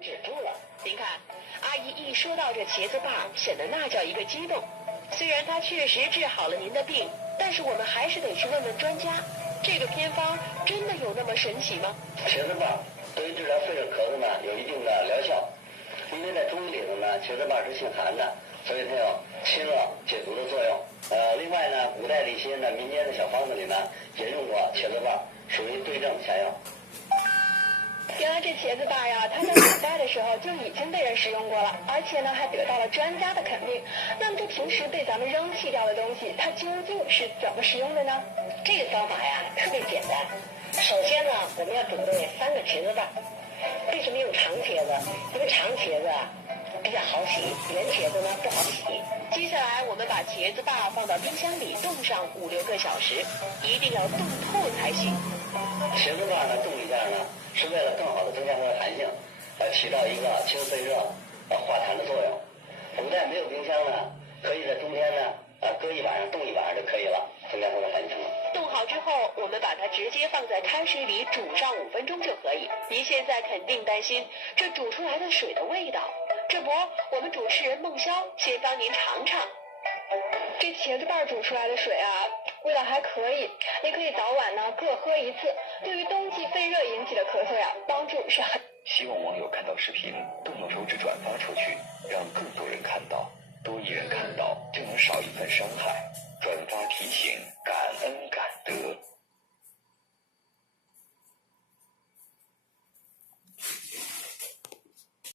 止住了。您看，阿姨一说到这茄子把，显得那叫一个激动。虽然它确实治好了您的病，但是我们还是得去问问专家，这个偏方真的有那么神奇吗？茄子把对于治疗肺热咳嗽呢有一定的疗效，因为在中医里头呢，茄子把是性寒的，所以它有清热解毒的作用。另外呢，古代的一些呢民间的小方子里呢也用过茄子把，属于对症下药。原来这茄子把呀，它在古代的时候就已经被人使用过了，而且呢还得到了专家的肯定。那么这平时被咱们扔弃掉的东西，它究竟是怎么使用的呢？这个方法呀特别简单。首先呢，我们要准备3个茄子把。为什么用长茄子？因为长茄子啊比较好洗，圆茄子呢不好洗。接下来我们把茄子把放到冰箱里冻上5-6个小时，一定要冻透才行。茄子把呢冻一下呢，是为了更好的增加它的弹性，起到一个清肺热、化痰的作用。古代没有冰箱呢，可以在冬天呢，搁一晚上冻一晚上就可以了，增加它的弹性。冻好之后，我们把它直接放在开水里煮上5分钟就可以。您现在肯定担心这煮出来的水的味道，这不，我们主持人孟潇先帮您尝尝。这茄子把煮出来的水啊，味道还可以，你可以早晚呢各喝1次。对于冬季肺热引起的咳嗽呀，帮助是很。希望网友看到视频动动手指转发出去，让更多人看到，多一人看到就能少一份伤害。转发提醒，感恩感德。